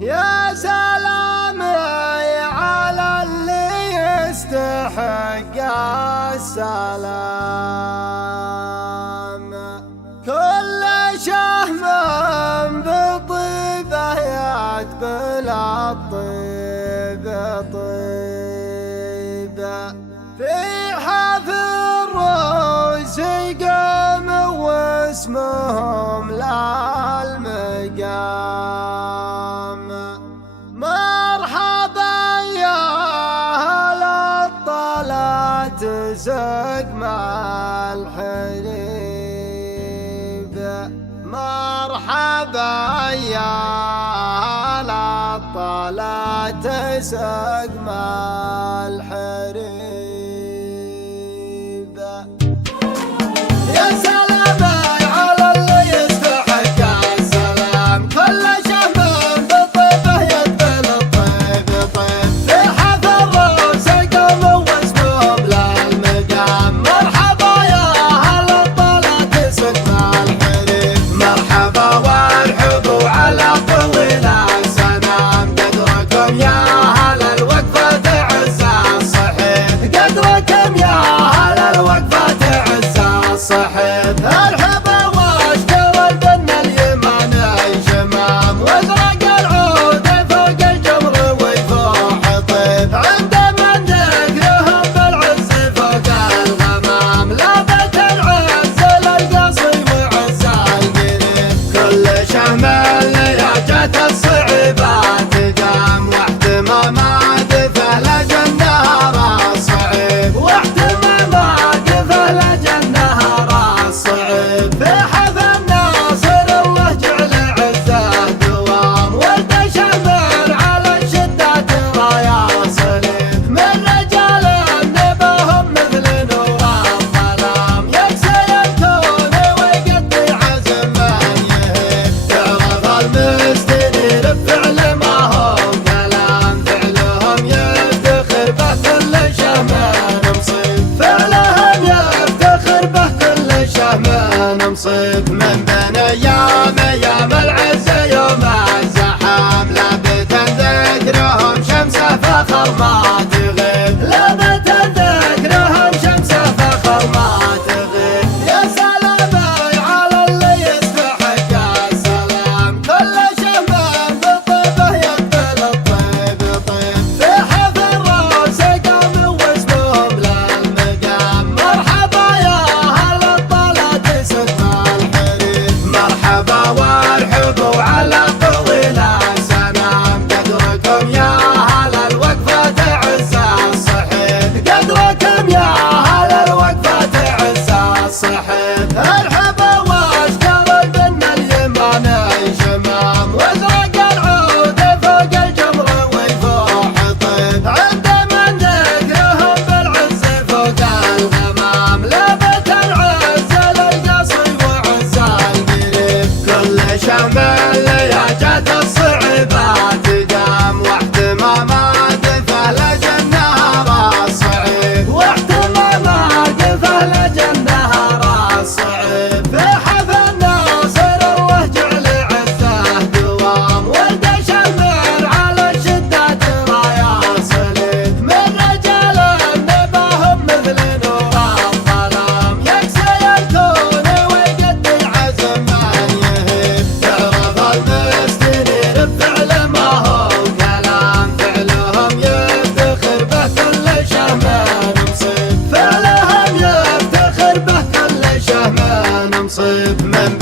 يا سلام على اللي يستحق السلام، كل شهم بطيبه يتبل الطيب طيبه، في حفر الروس قام واسمهم للمقام. مرحبا يا أهل الطلعت سقم الحريب، مرحبا يا أهل الطلعت سقم الحريب. يا سلام على اللي يستحق السلام، كل شهم بطيبه يتبل الطيب طيب، في حفر الروس قام واسمهم للمقام. مرحبا يا أهل الطلعت سقم الحريب، مرحبا وارحبوا على طويل السلام، قدركم يا أهل الوقفة تعز الصحيح، قدركم يا أهل الوقفة تعز الصحيح. ارحبا واشكر البن اليمان شمام، وازرق العود فوق الجمر ويفوح طيب، عند من ذكرهم بالعز فوق الغمام، لابت العز للقصي وعز القريب، كل شهم لياجة الصعيبات قام، واحتمامات فهل جنهار الصعيب، واحتمامات فهل جنهار الصعيب، في حفا الناصر الله جعل عزه دوام، ولد شمر على الشدات رايا صليب، من رجال نباهم مثل نور الظلام، يكسي الكون ويقضي عزم من يهيب، يعرف المستنير بفعل ما هو كلام، فعلهم يفتخر به كل شهم نصيب، فعلهم يفتخر به كل شهم نصيب، من بين ايام العز يوم الزحام، لابت ذكرهم شمسه فخر ما تغيب، لابت ذكرهم شمسه فخر ما تغيب. يا سلام على اللي يستحق السلام، كل شهم بطيبه يتبل الطيب طيب، في حفر الروس قام واسمهم للمقام. مرحبا يا أهل الطلعت سقم الحريب، مرحبا وارحبوا على طويل السلام، قدركم يا أهل الوقفة تعز الصحيح، قدركم يا أهل الوقفة تعز الصحيح. ارحبا واشكر البن اليمان شمام، وازرق العود فوق الجمر ويفوح طيب، عند من ذكرهم بالعز فوق الغمام، لابت العز للقصي وعز القريب، كل شهم لياجة الصعيبات قام، واحتمامات فهل جنهار الصعيب، واحتمامات فهل جنهار الصعيب، في حفا الناصر الله جعل عزه دوام، ولد شمر على الشدات رايا صليب، من رجال نباهم مثل نور الظلام، يكسي الكون ويقضي عزم من يهيب، يعرف المستنير بفعل ما هو كلام، فعلهم يفتخر به كل شهم نصيب، فعلهم يفتخر به كل شهم نصيب، من